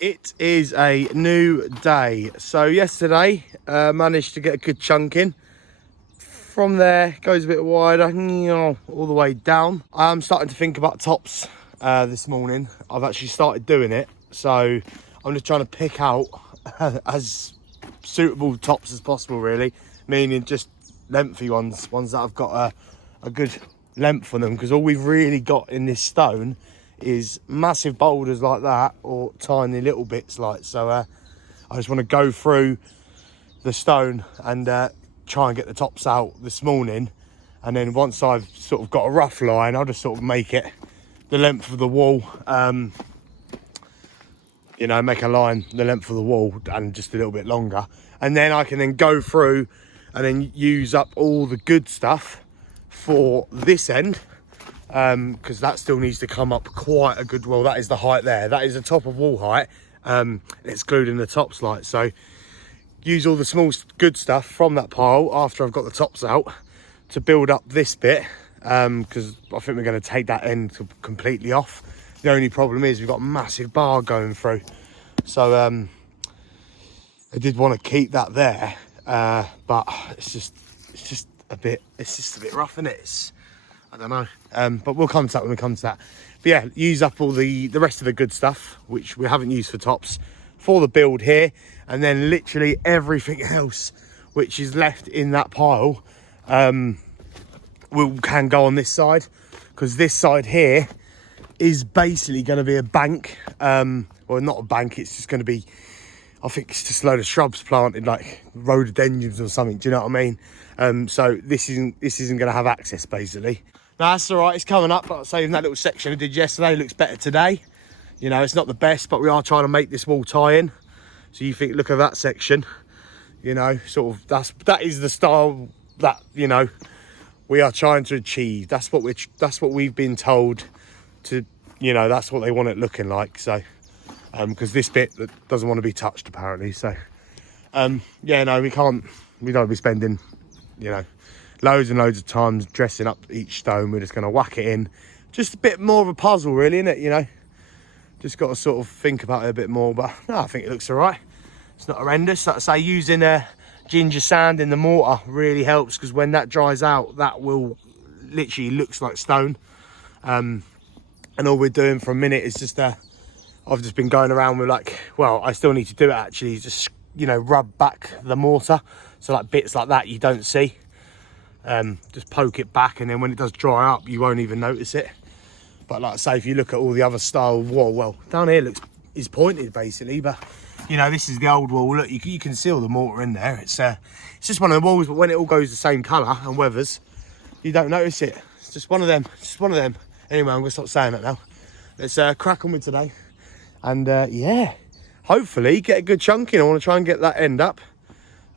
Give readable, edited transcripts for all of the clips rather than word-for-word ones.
It is a new day. So yesterday, managed to get a good chunk in. From there, goes a bit wider, all the way down. I'm starting to think about tops this morning. I've actually started doing it. So I'm just trying to pick out as suitable tops as possible, really. Meaning just lengthy ones that have got a good length on them. Because all we've really got in this stone is massive boulders like that or tiny little bits like so. I just want to go through the stone and try and get the tops out this morning, and then once I've sort of got a rough line, I'll just sort of make it the length of the wall, you know, make a line the length of the wall and just a little bit longer, and then I can then go through and then use up all the good stuff for this end, because that still needs to come up quite a good, well, that is the height there, that is the top of wall height, excluding the tops light. So use all the small good stuff from that pile after I've got the tops out to build up this bit, because I think we're going to take that end completely off. The only problem is we've got a massive bar going through, so I did want to keep that there, but it's just a bit rough, isn't it? I don't know, but we'll come to that when we come to that. But yeah, use up all the rest of the good stuff which we haven't used for tops for the build here, and then literally everything else which is left in that pile can go on this side, because this side here is basically going to be a bank, well, not a bank, it's just going to be, I think it's just a load of shrubs planted like rhododendrons or something, do you know what I mean? So this isn't going to have access basically. Now that's all right, it's coming up. Like I say, in that little section I did yesterday looks better today. You know, it's not the best, but we are trying to make this wall tie in. So you think, look at that section, you know, sort of, that is the style that, you know, we are trying to achieve. That's what we've been told to, you know, that's what they want it looking like. So because this bit that doesn't want to be touched apparently. So yeah, no, we don't be spending, you know, loads and loads of times dressing up each stone. We're just going to whack it in. Just a bit more of a puzzle really, isn't it? You know, just got to sort of think about it a bit more, but no, I think it looks all right. It's not horrendous. Like I say, using ginger sand in the mortar really helps, because when that dries out, that will literally looks like stone. And all we're doing for a minute is just I've just been going around with, like, well, I still need to do it actually, just, you know, rub back the mortar, so like bits like that you don't see, just poke it back, and then when it does dry up you won't even notice it. But like I say, if you look at all the other style wall, well, down here is pointed basically, but you know, this is the old wall. Look, you can see all the mortar in there. It's just one of the walls, but when it all goes the same colour and weathers, you don't notice it. It's just one of them. Anyway, I'm gonna stop saying that now. Let's crack on with today, and yeah, hopefully get a good chunk in. I want to try and get that end up,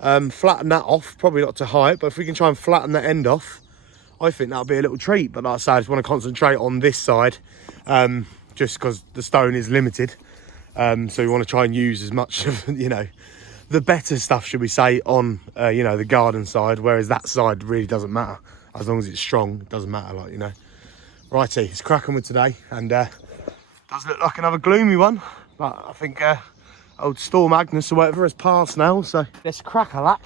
flatten that off. Probably not to height, but if we can try and flatten that end off, I think that'll be a little treat. But like I say, I just want to concentrate on this side, just because the stone is limited. So we want to try and use as much of, you know, the better stuff, should we say, on you know, the garden side, whereas that side really doesn't matter. As long as it's strong, it doesn't matter, like, you know. Righty, it's cracking with today, and does look like another gloomy one, but I think old Storm Agnes or whatever has passed now. So let's crack a lack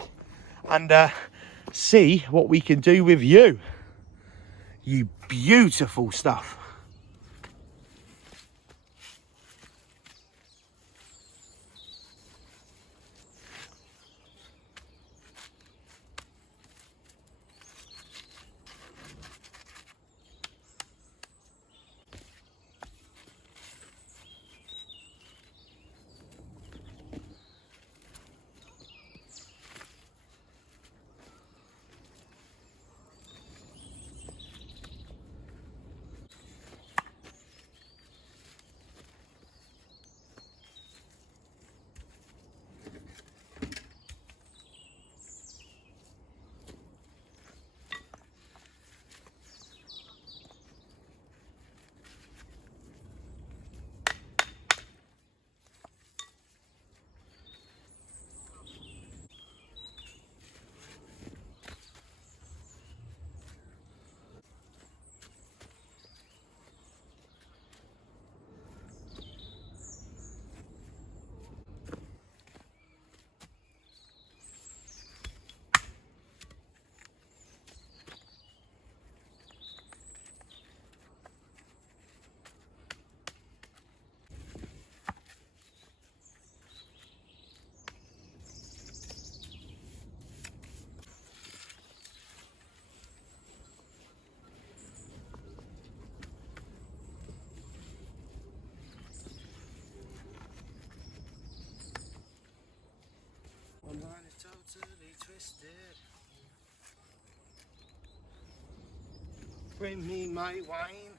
and see what we can do with you beautiful stuff. twisted. Bring me my wine.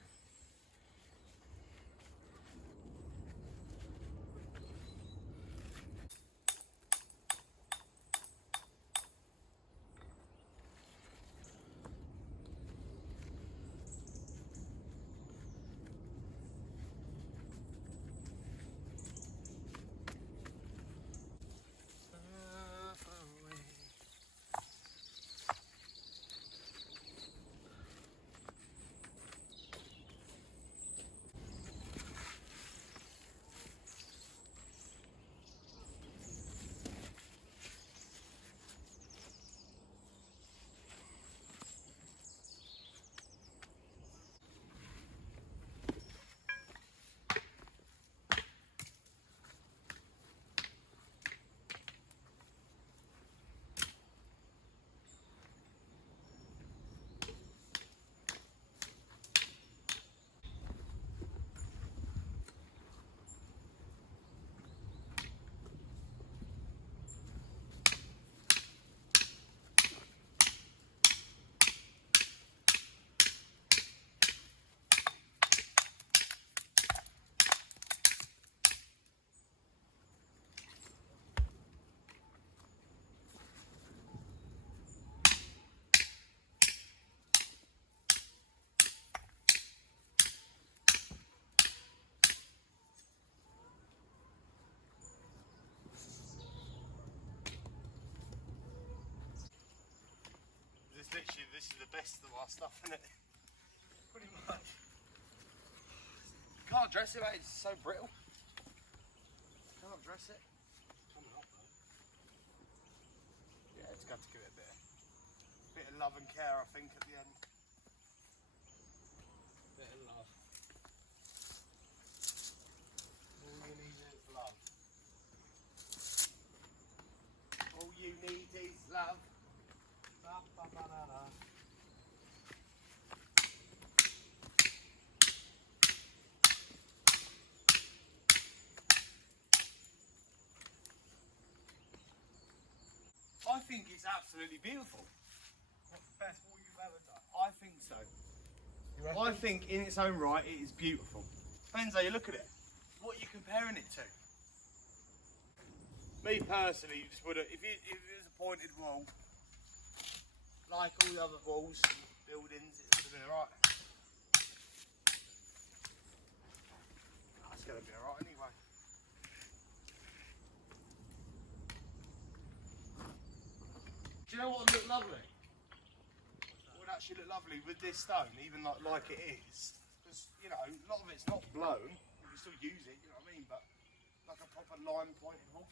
This is the best of our stuff, isn't it? Pretty much. Can't dress it, mate. It's so brittle. Can't dress it. Coming up though. Yeah, it's got to give it a bit of love and care, I think, at the end. Bit of love. All you need is love. All you need is love. Ba, ba, ba, da, da. I think it's absolutely beautiful. What's the best wall you've ever done? I think so. I think in its own right it is beautiful. Depends how you look at it. What are you comparing it to? Me personally, you just would have, if it was a pointed wall, like all the other walls and buildings, it would have been alright. Oh, it's going to be alright anyway. Do you know what would look lovely? What would actually look lovely with this stone, even like it is? Because, you know, a lot of it's not blown. You can still use it, you know what I mean? But like a proper lime pointed wall.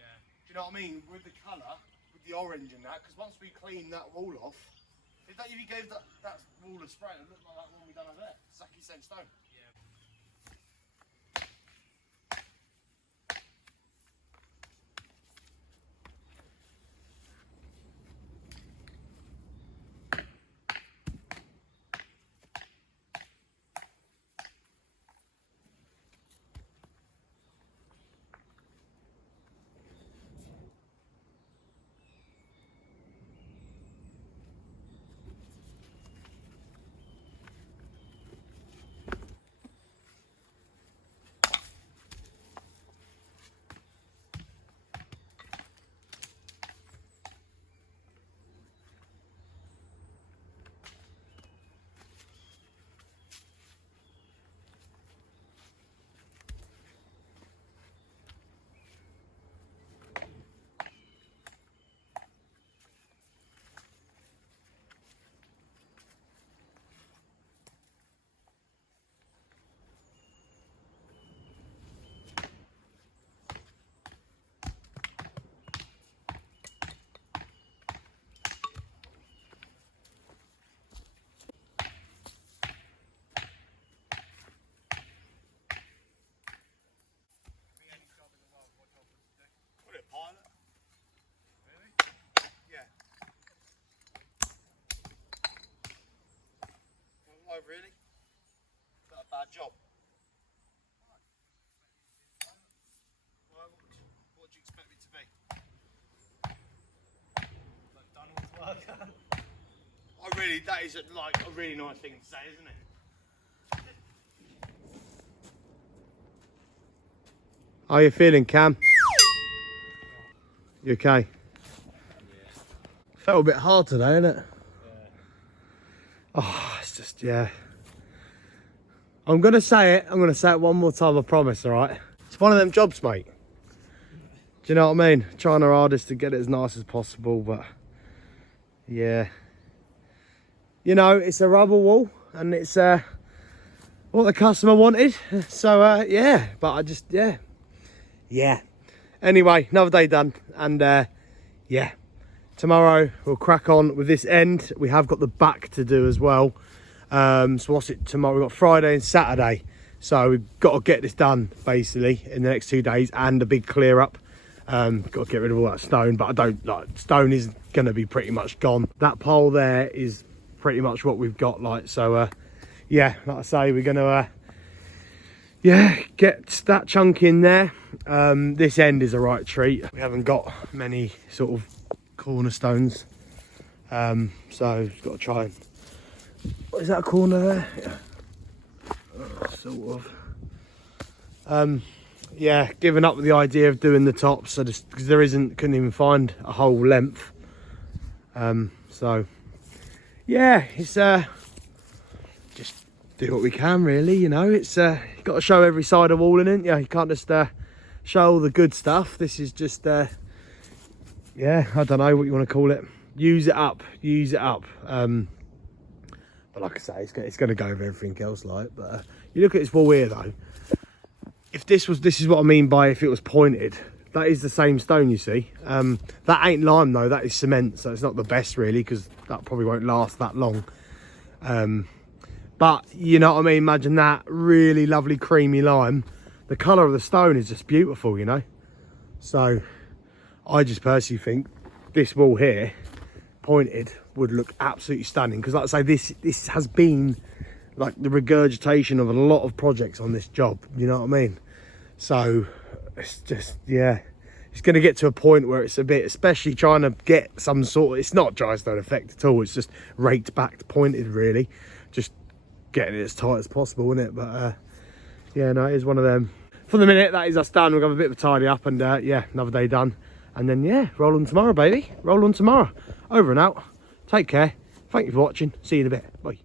Yeah. Do you know what I mean? With the colour, with the orange and that, because once we clean that wall off, if you gave that wall a spray, it would look like that one we done over there. Exactly the same stone. Yeah. that is like a really nice thing to say, isn't it? How are you feeling, Cam? You okay? Yeah. Felt a bit hard today, innit? Yeah. Oh, it's just, yeah. I'm gonna say it one more time, I promise, alright? It's one of them jobs, mate. Do you know what I mean? Trying our hardest to get it as nice as possible, but yeah. You know, it's a rubble wall and it's what the customer wanted. So yeah, but I just, yeah. Anyway, another day done, and yeah. Tomorrow we'll crack on with this end. We have got the back to do as well. So what's it tomorrow? We've got Friday and Saturday. So we've got to get this done basically in the next 2 days, and a big clear up. Got to get rid of all that stone, but I don't like, stone is going to be pretty much gone. That pole there is pretty much what we've got, like, so yeah, like I say, we're going to yeah, get that chunk in there. This end is a right treat. We haven't got many sort of cornerstones, so we've got to try and, what is that, a corner there? Yeah, sort of. Yeah, giving up with the idea of doing the tops, so just because couldn't even find a whole length. So yeah, it's just do what we can, really. You know, it's you've got to show every side of wall, innit? Yeah, you can't just show all the good stuff. This is just yeah, I don't know what you want to call it. Use it up. But like I say, it's going to go with everything else, like. But you look at this wall here, though. If this is what I mean by if it was pointed. That is the same stone, you see. That ain't lime though, that is cement, so it's not the best really, because that probably won't last that long. But you know what I mean, imagine that really lovely creamy lime. The colour of the stone is just beautiful, you know. So I just personally think this wall here, pointed, would look absolutely stunning, because like I say, this has been like the regurgitation of a lot of projects on this job, you know what I mean? So it's just, yeah, it's going to get to a point where it's a bit, especially trying to get some sort of, it's not dry stone effect at all, it's just raked back, pointed really, just getting it as tight as possible, isn't it? But yeah, no, it is one of them. For the minute, that is us done. We'll have a bit of a tidy up, and yeah, another day done, and then yeah, roll on tomorrow, baby. Roll on tomorrow. Over and out. Take care. Thank you for watching. See you in a bit. Bye.